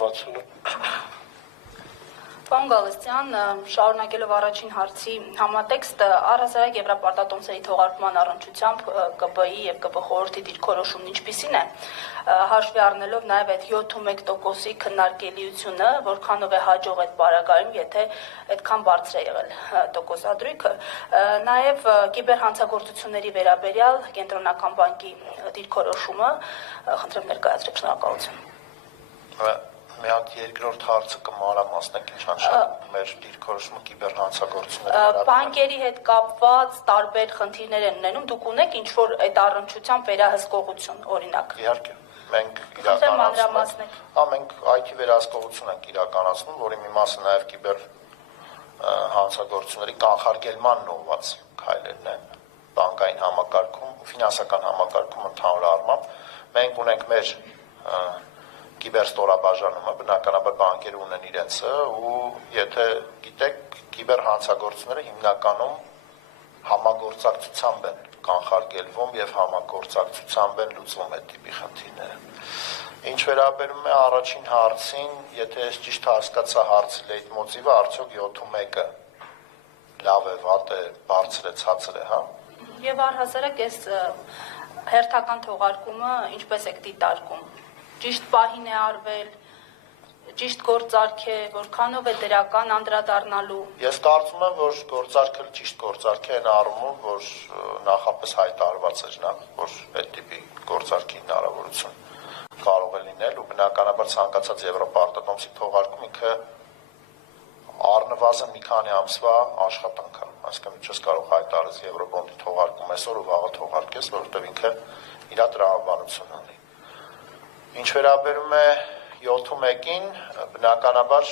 լարվածությունը։ Պարոն Գալստյան, շարունակելով առաջին հարցի համատեքստը առհասարակ Եվրապարտատոմսերի թողարկման առնչությամբ ԿՊ-ի եւ ԿՊ խորհրդի դիրքորոշումն ինչպիսին է, հաշվի առնելով նաեւ այդ 71%-ի քննարկելիությունը, որքանով է հաջող այդ պարագայում, եթե այդքան բարձր է եղել տոկոսադրույքը, նաեւ կիբերհանցագործությունների վերաբերյալ Կենտրոնական բանկի դիրքորոշումը, խնդրեմ ներկայացրեք, շնորհակալություն։ Մի հատ երկրորդ հարցը կմանրամասնեք ինչ անշանակում մեր դիրքորոշումը կիբերհանցագործությունների բանկերի հետ կապված տարբեր խնդիրներ են ունենում, դուք ունեք ինչ-որ այդ առնչությամբ վերահսկողություն, օրինակ։ Իհարկե, մենք մենք IT վերահսկողություն ենք իրականացնում, որի մի մասը նաև կիբերհանցագործությունների կանխարգելմանն ուղղված քայլերն են բանկային համակարգում, ֆինանսական համակարգում ընդհանուր առմամբ։ Մենք ունենք մեր կիբերստորաբաժանումը, բնականաբար բանկերը ունեն իրենցը ու եթե գիտեք կիբերհանցագործությունները հիմնականում համագործակցությամբ են կանխարգելվում եւ համագործակցությամբ են լուծվում այդ տիպի խնդիրները։ Ինչ վերաբերում է առաջին հարցին, եթե ես ճիշտ հասկացա հարցի լեյտմոտիվը, արդյոք 7-1-ը լավ է, վատ է, բարձր է, ցածր է, հա։ Եվ առհասարակ այս հերթական թողարկումը ինչպես եք դիտարկում։ Ճիշտ պահին է արվել, ճիշտ գործարք է, որքանով է դրական անդրադառնալու։ Ես կարծում եմ, որ գործարքը ճիշտ գործարք է այն առումով, որ նախապես հայտարարված էր նա, որ այդ տիպի գործարքի հնարավորություն կարող է լինել ու բնականաբար ցանկացած Եվրոպարտատոմսի թողարկում ինքը առնվազն մի քանի ամսվա աշխատանք է։ Այսինքն չես կարող հայտարարել Եվրոբոնդի թողարկում այսօր ու վաղը թողարկես, որովհետև ինքը իր տրամաբանություն ունի։ Ինչ վերաբերում է 7-1-ին, բնականաբար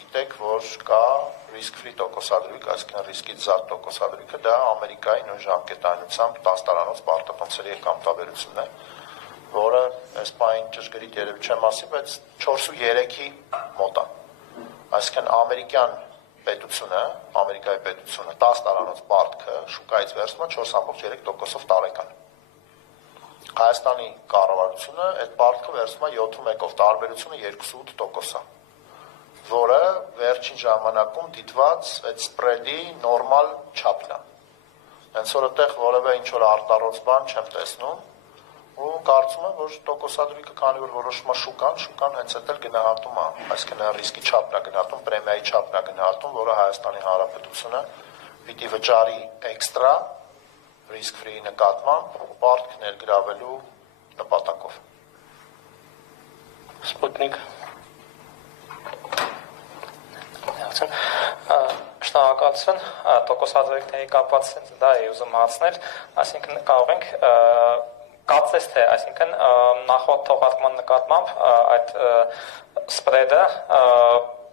գիտեք, որ կա risk-free տոկոսադրույք, այսինքն ռիսկից զատ տոկոսադրույքը, դա Ամերիկայի նույն ժամկետայնությամբ 10 տարանոց պարտատոմսերի եկամտաբերությունն է, որը այս պահին ճշգրիտ երևի չեմ ասի, բայց 4.3-ի մոտ է։ Այսինքն ամերիկյան պետությունը, Ամերիկայի պետությունը 10 տարանոց պարտքը շուկայից վերցնում է 4.3%-ով տարեկան։ Հայաստանի կառավարությունը այդ պարտքը վերցնում է 7-1-ով տարբերությունը 2.8%-ա, որը վերջին ժամանակում դիտված այդ սպրեդի նորմալ չափն է։ Հենց որ այդտեղ որևէ ինչ-որ արտառոց բան չեմ տեսնում ու կարծում եմ, որ տոկոսադրույքը քանի որ որոշում է շուկան հենց այդ էլ գնահատում է, այսինքն ռիսկի չափն է գնահատում, պրեմիայի չափն է գնահատում, որը Հայաստանի Հանրապետությունը պիտի վճարի էքստրա risk-free նկատմամբ պարտք ներգրավելու նպատակով։ Սպուտնիկ։ Շնորհակալություն, տոկոսադրույքների կապված դա է ուզում հարցնել, այսինքն կարող ենք կարծես թե, այսինքն նախորդ թողարկման նկատմամբ այդ սպրեդը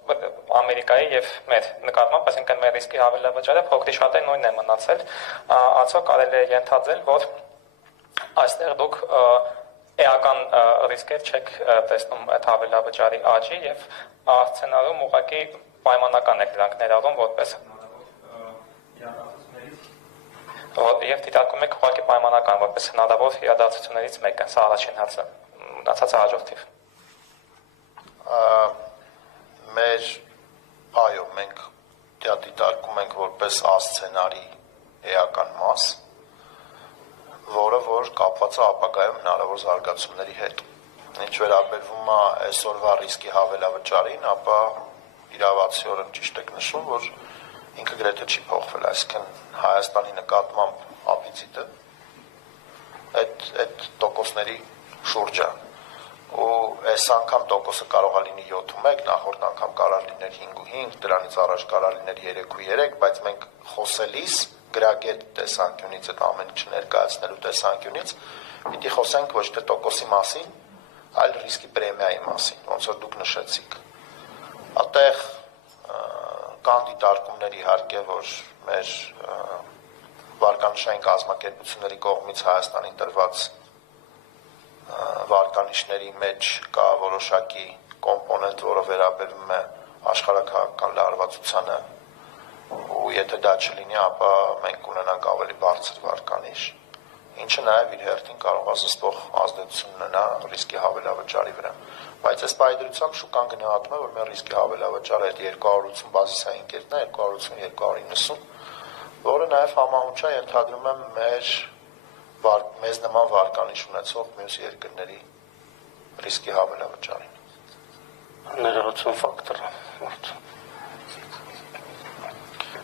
Ամերիկայի եւ մեր նկատմամբ, այսինքն մեր ռիսկի հավելավճարը փոքրի շատ է նույնն է մնացել, արդյոք կարելի է ենթադրել, որ այստեղ դուք էական ռիսկեր չեք տեսնում այդ հավելավճարի աճի եւ սցենարում ուղղակի պայմանական եք դրանք ներառում որպես եւ դիտարկում եք ուղղակի պայմանական որպես հնարավոր իրադարձություններից մեկը, սա առաջին հարցը, մնացածը հաջորդիվ։ Այո, մենք դա դիտարկում ենք որպես ասցենարի էական մաս, որը որ կապված է ապագայում հնարավոր զարգացումների հետ։ Ինչ վերաբերվում է այսօրվա ռիսկի հավելավճարին, ապա իրավացիորեն ճիշտ եք նշում, որ ինքը գրեթե չի փոխվել, այսինքն Հայաստանի նկատմամբ ապիցիտը այդ տոկոսների շուրջը ու այս անգամ տոկոսը կարող է լինի 7-1, նախորդ անգամ կարող լիներ 5-5, դրանից առաջ կարող լիներ 3-3, բայց մենք խոսելիս գրագետ տեսանկյունից այդ ամեն ինչը ներկայացնելու տեսանկյունից պիտի խոսենք ոչ թե տոկոսի մասին, այլ ռիսկի պրեմիայի մասին, ոնց որ դուք նշեցիք։ Այդտեղ կան դիտարկումներ իհարկե, որ մեր վարկանիշային կազմակերպությունների կողմից Հայաստանին տրված վարկանիշների մեջ կա որոշակի կոմպոնենտ, որը վերաբերում է աշխարհաքաղաքական լարվածությանը ու եթե դա չլինի, ապա մենք կունենանք ավելի բարձր վարկանիշ ինչը նաև իր հերթին կարող է զսպող ազդեցություն ունենա ռիսկի հավելավճարի վրա։ Բայց այս պայդրությամբ շուկան գնահատում է, որ մեր ռիսկի հավելավճարը այդ 280 բազիսային կետն է, 280-290, որը նաև համահունչ է, ենթադրում եմ, մեզ նման վարկանիշ ունեցող մյուս երկրների ռիսկի հավելավճարին։ Ներողություն ֆակտորը։